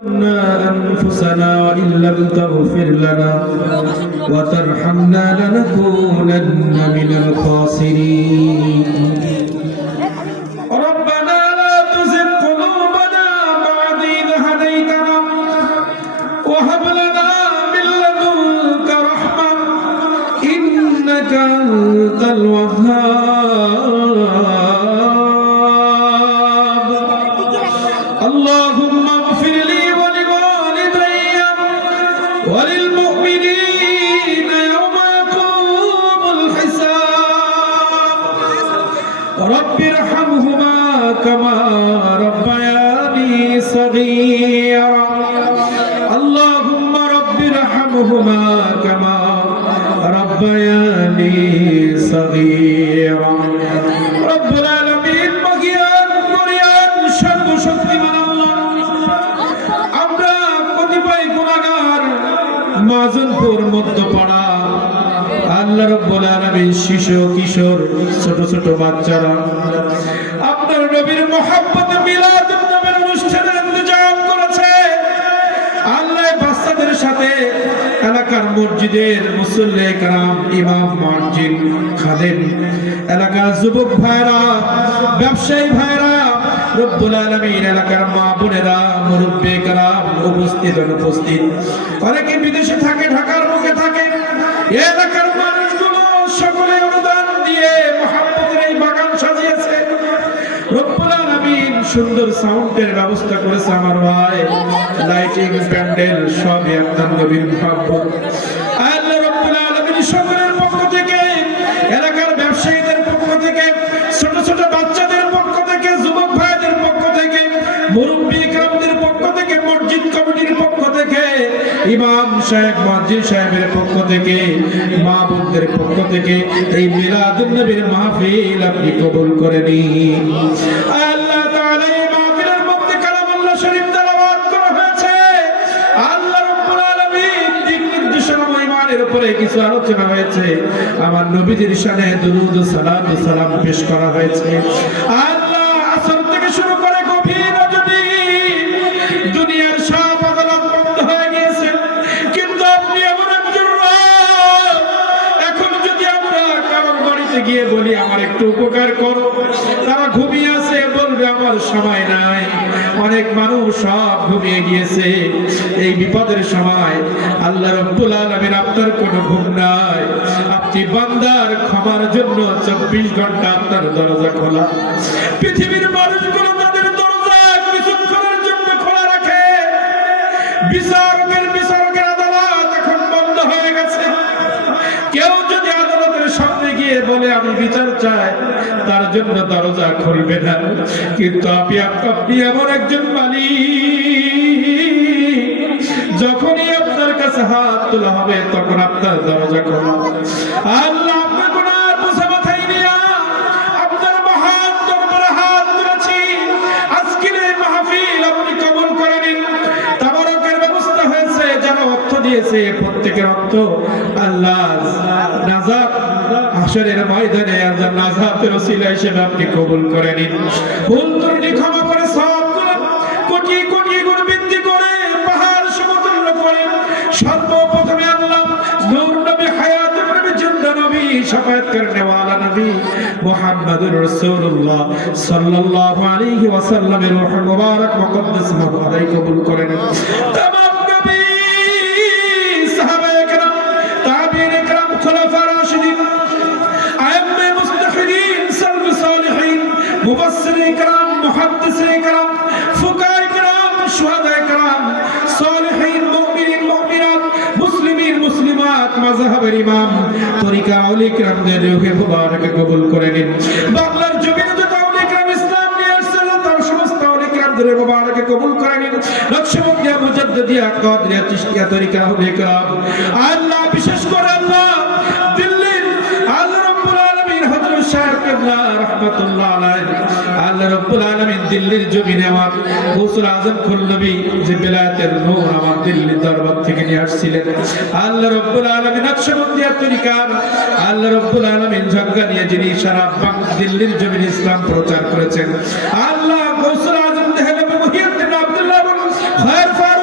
أنفسنا إن لم تغفر لنا وترحمنا لنكونن من الخاسرين ربنا لا تزغ قلوبنا بعد إذ هديتنا وهب لنا من لدنك رحمة إنك أنت الوهاب اللهم اغفر لي ولوالدي وللمؤمنين يوم يقوم الحساب رب ارحمهما كما ربياني صغيرا اللهم رب ارحمهما كما ربياني صغيرا رب العالمين مغيان মরিয়ান সর্বশক্তিমান আল্লাহ আমরা কতিপয় গুনাহগার মাজনপুর মধ্যপাড়া আল্লাহ রাব্বুল আলামিন শিশু কিশোর ছোট ছোট বাচ্চারা আপনার নবীর মহব্বতে মিলাদুন নবীর অনুষ্ঠানের ইন্তজাম করেছে আল্লাহ বাচ্চাদের সাথে এলাকার মসজিদের মুসল্লি کرام ইমাম মুয়াজ্জিন খাদেম এলাকার যুবক ভাইরা ব্যবসায়ী ভাইরা রব্বুল আলামিন এলাকার মা বোনেরা মুরব্বি کرام উপস্থিত অনেকে বিদেশে থাকে ঢাকার মুখে থাকে এলাকার মানুষগুলো সকলে অনুদান দিয়ে মহব্বতের এই বাগান সাজিয়েছে রব্বুল আলামিন সুন্দর সাউন্ডের ব্যবস্থা করেছে আমার ভাই লাইটিং প্যান্ডেল সবই আপনার নবীর মহব্বত আল্লাহ রব্বুল আলামিন সকলের পক্ষ থেকে এলাকার ব্যবসায়ীদের পক্ষ থেকে ছোট ছোট বাচ্চাদের পক্ষ থেকে যুবক ভাইদের পক্ষ থেকে মুরব্বি کرامদের পক্ষ থেকে মসজিদ কমিটির পক্ষ থেকে ইমাম সাহেব মুয়াজ্জিন সাহেবের পক্ষ থেকে মা বোনদের পক্ষ থেকে এই মিলাদুন নবীর মাহফিল আপনি কবুল করে নিন আল্লাহ তাআলা এই মাহফিলের মধ্যে কালামুল্লাহ শরীফ তেলাওয়াত করা হয়েছে আল্লাহ রাব্বুল আলামিন দিক নির্দেশনা ও ঈমানের উপরে কিছু আলোচনা হয়েছে আমার নবীজির শানে দুরূদ ও সালাত ও সালাম পেশ করা হয়েছে আল্লাহ আসর থেকে শুরু করে গভীর রাজনী দুনিয়ার সব আদালত বন্ধ হয়ে গিয়েছে কিন্তু আপনি এমন একজন রব এখন যদি আমরা কারোর বাড়িতে গিয়ে বলি আমার একটু উপকার করো তারা ঘুমিয়ে আছে বলবে আমার সময় নাই অনেক মানুষ সব ঘুমিয়ে গিয়েছে এই বিপদের সময় আল্লাহ রাব্বুল আলামিন আপনার কোনো ঘুম নাই আপনি বান্দার ক্ষমার জন্য 24 ঘন্টা আপনার দরজা খোলা পৃথিবীর মানুষগুলো তাদের দরজা কিছুক্ষণের জন্য খোলা রাখে বিচারকের আদালত এখন বন্ধ হয়ে গেছে কেউ যদি আদালতের সামনে গিয়ে বলে আমি বিচার চাই তার জন্য দরজা খুলবে না কিন্তু আপনি এমন একজন মালিক যখনই আপনার কাছে হাত তোলা হবে তখন আপনার দরজা খোলা আল্লাহ আপনার গুনাহ বুঝে মাথায় নিয়ে আপনার মহান দরবারে হাত তুলেছি আজকের এই মাহফিল আপনি কবুল করে নিন তাবারকের ব্যবস্থা হয়েছে যারা অর্থ দিয়েছে প্রত্যেকের অর্থ আল্লাহ নাজাত হাশরের ময়দানে আল্লাহ নাজাতের ওসিলা হিসেবে আপনি কবুল করে নিন ভুল ত্রুটি ক্ষমা করে সবগুলো কোটি কোটি গুণ বৃদ্ধি করে পাহাড় সমতুল্য করে সর্বপ্রথমে আল্লাহ নূর নবী হায়াতুর নবী জিন্দা নবী শাফায়াত করনে ওয়ালা নবী মুহাম্মদুর রাসূলুল্লাহ সাল্লাল্লাহু আলাইহি ওয়াসাল্লামের রূহ মুবারক মুকদ্দাস মুবারক কবুল করে নিন तमाम নবী সাহাবায়ে کرام তাবিঈন کرام খুলাফা রাশিদিন আইম্মে মুস্তাহিদিন সালফ সালিহিন মুফাসসিরিন کرام মুহাদ্দিসিন کرام ফুকাহা کرام শুহাদা کرام সালিহিন মুমিনিন মুমিনাত মুসলিমিন মুসলিমাত মাযহাবের ইমাম তরিকা আউলি کرامদের রূহ মুবারক কবুল করে নিন বাংলার জমিনে যত আউলি کرام ইসলাম নিয়ে আসছিল তার সমস্ত আউলি کرامদের মুবারক কবুল করে নিন নকশবন্দিয়া মুজাদ্দিদিয়া কাদরিয়া চিশতিয়া তরিকা আউলি کرام আল্লাহ বিশেষ করে আল্লাহ দিল্লির আল্লাহ রাব্বুল আলামিন হযরত শাহ কিবলা রাহমাতুল্লাহ আলাইহি আল্লাহ রাব্বুল আলামিন দিল্লির জমিনে আমার গৌসুল আযম খুলনবী যে বেলায়েতের নূর আমার দিল্লি দরবার থেকে নিয়ে আসছিলেন আল্লাহ রাব্বুল আলামিন নকশবন্দিয়া তরিকার আল্লাহ রাব্বুল আলামিন ঝঙ্গা নিয়ে যিনি সারা দিল্লির জমিনে ইসলাম প্রচার করেছেন আল্লাহ গৌসুল আযম দেহলভী মুহিউদ্দিন আব্দুল্লাহ খায়র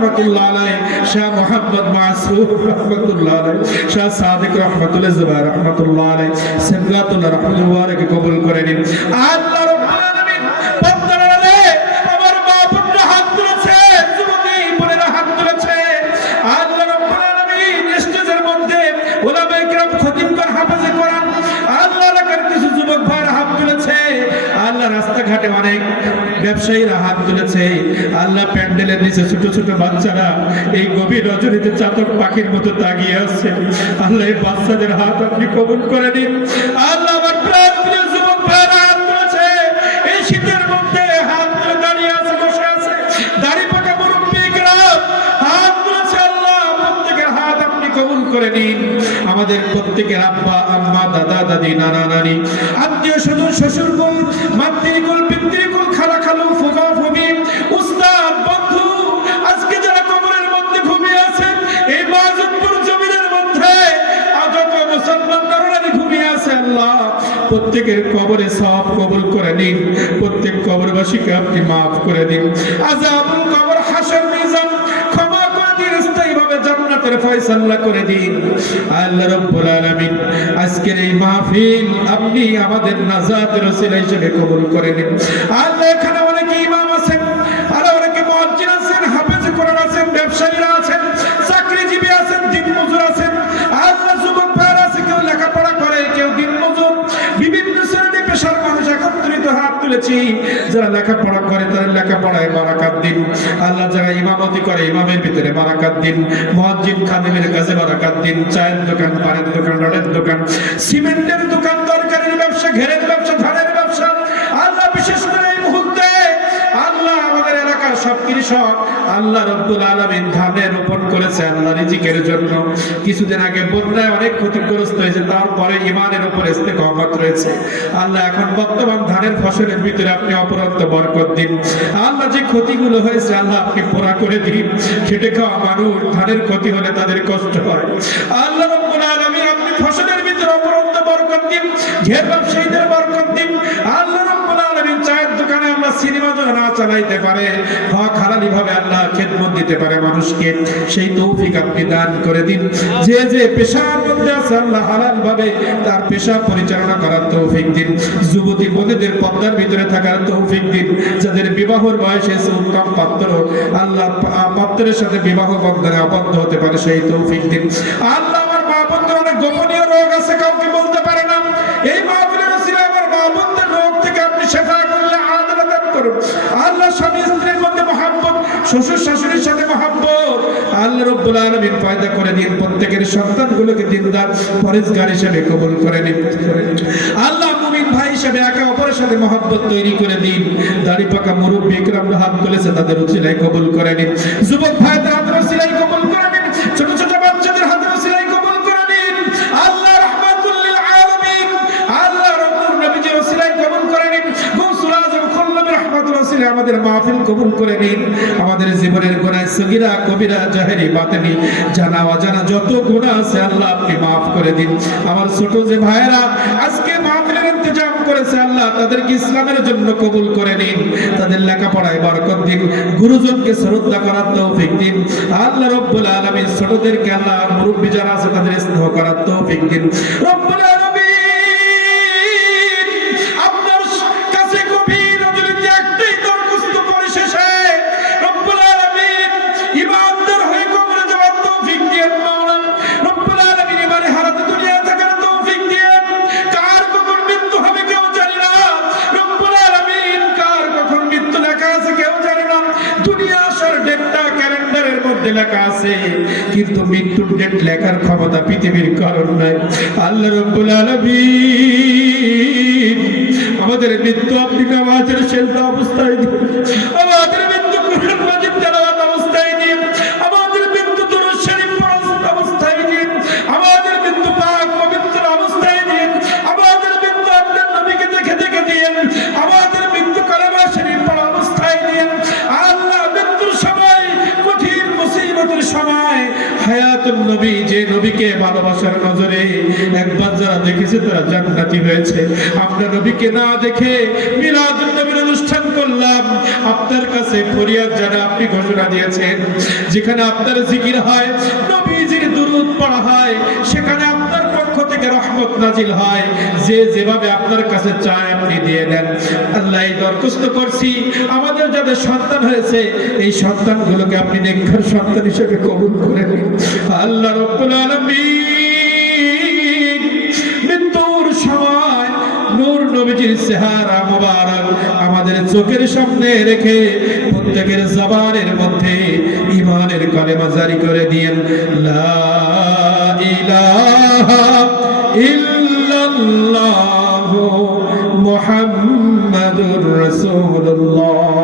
রহমাতুল্লাহ আলাইহি, শাহ মুহাম্মদ মাসুদ রহমাতুল্লাহ আলাইহি, শাহ সাদিক রহমাতুল্লাহ জুবাইর রহমাতুল্লাহ আলাইহি সিমরাতুল্লাহ রহমাতুল্লাহকে কবুল করে নিন। আল্লাহ রাব্বুল আলামিন পদ্মার আড়ালে আমার মা বোনরা হাত তুলেছে, যুবতী বোনেরা হাত তুলেছে। আল্লাহ রাব্বুল আলামিন স্টেজের মধ্যে উলামায়ে কিরাম খতিবগণ হাফেজে কোরআন আল্লাহ রাখার কিছু যুবক ভাইরা হাত তুলেছে। আল্লাহ রাস্তাঘাটে অনেক ব্যবসায়ীরা হাত তুলেছে। আল্লাহ প্যান্ডেলের নিচে ছোট ছোট বাচ্চারা এই গভীর রজনীতে চাতক পাখির মতো তাকিয়ে আছে। আল্লাহ এই বাচ্চাদের হাত আপনি কবুল করে নিন। আল্লাহ আমার প্রাণ প্রিয় যুবক ভাইরা হাত তুলেছে, এই শীতের মধ্যে হাত তুলে দাঁড়িয়ে আছে, বসে আছে। দাড়ি পাকা মুরব্বিরা হাত তুলেছে। আল্লাহ প্রত্যেকের হাত আপনি কবুল করে নিন। আমাদের প্রত্যেকের আব্বা আম্মা দাদা দাদি নানা নানি আত্মীয় স্বজন শ্বশুরকুল মাতৃকুল পিতৃকুল খালা খালু ফুফা ফুফি উস্তাদ বন্ধু আজকে যারা কবরের মধ্যে ঘুমিয়ে আছেন, এই মাযুদপুর জমিনের মধ্যে যত মুসলমান নরনারী ঘুমিয়ে আছে, আল্লাহ প্রত্যেকের কবরে সওয়াব কবুল করে নিন। প্রত্যেক কবরবাসীকে আপনি মাফ করে দিন। আযাবুল কবর হাসর মিজান ক্ষমা করে দিন, স্থায়ীভাবে জান্নাতের ফয়সালা করে দিন। আল্লাহ রাব্বুল আলামিন আজকের এই মাহফিল আপনি আমাদের নাজাতের ওসিলা হিসেবে কবুল করে নিন। আল্লাহ এখানে অনেকে ইমাম আছেন, আর অনেকে মুয়াজ্জিন আছেন, হাফেজ কোরআন আছেন, ব্যবসায়ীরা আছেন, চাকরিজীবী আছেন, দিনমজুর আছেন। আল্লাহ যুবক ভাইরা আছে, কেউ লেখাপড়া করে, কেউ দিনমজুর, বিভিন্ন শ্রেণী পেশার মানুষ একত্রিত হাত তুলেছি। যারা লেখাপড়া করে তাদের লেখাপড়ায় বারাকাত দিন। আল্লাহ যারা ইমামতি করে ইমামের ভিতরে বারাকাত দিন। মুয়াজ্জিন খাদেমের কাছে বারাকাত দিন। চায়ের দোকান, পানের দোকান, রডের দোকান, সিমেন্টের দোকান, তরকারির ব্যবসা, ঘেরের ব্যবসা, ধানের ব্যবসা, আল্লাহ বিশেষ করে এই মুহূর্তে আল্লাহ আমাদের এলাকার সব কৃষক আল্লাহ রাব্বুল আলামিন ধানে রোপণ করেছে আল্লাহ রিজিকের জন্য। কিছুদিন আগে বন্যায় অনেক ক্ষতিগ্রস্ত হয়েছে, তারপরে ইমানের উপর ইস্তেকামত রয়েছে। আল্লাহ এখন বর্তমান ধানের ফসলের ভিতরে আপনি অপরন্ত বরকত দিন। আল্লাহ যে ক্ষতিগুলো হয়েছে আল্লাহ আপনি পুরা করে দিন। খেটে খাওয়া মানুষ ধানের ক্ষতি হলে তাদের কষ্ট হয়। আল্লাহ রাব্বুল আলামিন আপনি ফসলের ভিতরে অপরন্ত বরকত দিন, ঘের ব্যবসায়ীদের বরকত দিন। আল্লাহ রাব্বুল আলামিন চায়ের দোকানে আল্লাহ সিনেমা যেন না চালাইতে পারে, হক হালালি ভাবে আল্লাহ খেদমত দিতে পারে মানুষকে, সেই তৌফিক আপনি দান করে দিন। যে যে পেশার মধ্যে আছে আল্লাহ হালাল ভাবে তার পেশা পরিচালনা করার তৌফিক দিন। যুবতী বোনেদের পর্দার ভিতরে থাকার তৌফিক দিন। যাদের বিবাহের বয়স এসে উত্তম পাত্র আল্লাহ পাত্রের সাথে বিবাহ বন্ধনে আবদ্ধ হতে পারে সেই তৌফিক দিন। আল্লাহ আমার মা বোনদের অনেক গোপনীয় রোগ আছে, কাউকে বলতে পারে না। এই মাহফিলের উসিলায় আমার মা বোনদের রোগ থেকে আপনি শেফা করলে আদালত করুন। আল্লাহ স্বামী স্ত্রীর মধ্যে মহব্বত, শ্বশুর শাশুড়ির সাথে মহব্বত আল্লাহ রাব্বুল আলামিন পয়দা করে দিন। প্রত্যেকের সন্তানগুলোকে দিনদার পরেজগার হিসেবে কবুল করে নিন। আল্লাহ মুমিন ভাই হিসেবে একে অপরের সাথে মহব্বত তৈরি করে দিন। দাড়ি পাকা মুরব্বি ইকরামরা হাত তুলেছে, তাদের উসিলায় কবুল করে নিন। যুবক ভাইদের হাতের উসিলায় কবুল করে নিন। ছোট ছোট বাচ্চাদের হাতের উসিলায় কবুল করে নিন। আল্লাহ রাহমাতুল লিল আলামিন আল্লাহ রাব্বুল নবীর উসিলায় কবুল করে নিন। গৌসুল আযম খুল্লুবি রাহমাতুল উসিলায় আমাদের মাহফিল কবুল করে নিন। আমাদের জীবনের গুনাহ সগীরা কবিরা জাহেরি বাতিনি জানা অজানা যত গুনাহ আছে আল্লাহ আপনি maaf করে দিন। আমার ছোট যে ভাইরা আজকে মাহফিলের ইন্তজাম করেছে আল্লাহ তাদেরকে ইসলামের জন্য কবুল করে নিন। তাদের লেখাপড়ায় বরকত দিন। গুরুজনকে শ্রদ্ধা করার তৌফিক দিন। আল্লাহ রাব্বুল আলামিন ছোটদেরকে আল্লাহ মুরব্বি যারা আছে তাদের স্নেহ করার তৌফিক দিন। রব্বুল আলামিন আপনার কাছে গভীর রজনীতে একটাই দরখাস্ত পরিশেষে রব্বুল আলামিন ইমানদার হয়ে কবরে যাওয়ার তৌফিক দিন। মাওলানা রব্বুল আলামিন এবারে হারাতে দুনিয়া থাকার তৌফিক দিন। কার কখন মৃত্যু হবে কেউ জানি না। রব্বুল আলামিন কার কখন মৃত্যু লেখা আছে কেউ জানি না। দুনিয়া আসার ডেটটা ক্যালেন্ডারের মধ্যে লেখা আছে, কিন্তু মৃত্যুর ডেট লেখার ক্ষমতা পৃথিবীর কারণ নাই। আল্লাহ রাব্বুল আলামিন আমাদের মৃত্যু আপনি নামাজের সেজদা অবস্থায় দিন। আমাদের মৃত্যু কোরআন মাজিদ তেলাওয়াত অবস্থায় দিন। আমাদের মৃত্যু দুরূদ শরীফ পড়া অবস্থায় দিন। আমাদের মৃত্যু পাক পবিত্র অবস্থায় দিন। আমাদের মৃত্যু আপনার নবীকে দেখে দেখে দিন। আমাদের মৃত্যু কালেমা শরীফ পড়া অবস্থায় দিন। আল্লাহ মৃত্যুর সময় কঠিন মুসিবতের সময় হায়াতুন নবী যে নবীকে ভালোবাসার নজর নজরে একবার যারা দেখেছে তারা জান্নাতি হয়েছে। আমরা নবীকে না দেখে মিলাদুন নবীর অনুষ্ঠান করলাম, আপনার কাছে ফরিয়াদ জানা আপনি ঘোষণা দিয়েছেন যেখানে আপনার জিকির হয়, নবীজির দুরূদ পড়া হয়, সেখানে আপনার পক্ষ থেকে রহমত নাজিল হয়, যে যেভাবে আপনার কাছে চায় আপনি দিয়ে দেন। আল্লাহ এই দরখাস্ত করছি আমাদের যাদের সন্তান হয়েছে এই সন্তানগুলোকে আপনি নেককার সন্তান হিসেবে কবুল করে নিন। আল্লাহ রাব্বুল আলামিন মৃত্যুর সময় নূর নবীজির চেহারা মোবারক আমাদের চোখের সামনে রেখে প্রত্যেকের জবানের মধ্যে ঈমানের কালেমা জারি করে দিয়েন, লা ইলাহা ইল্লাল্লাহু মুহাম্মাদুর রাসূলুল্লাহ।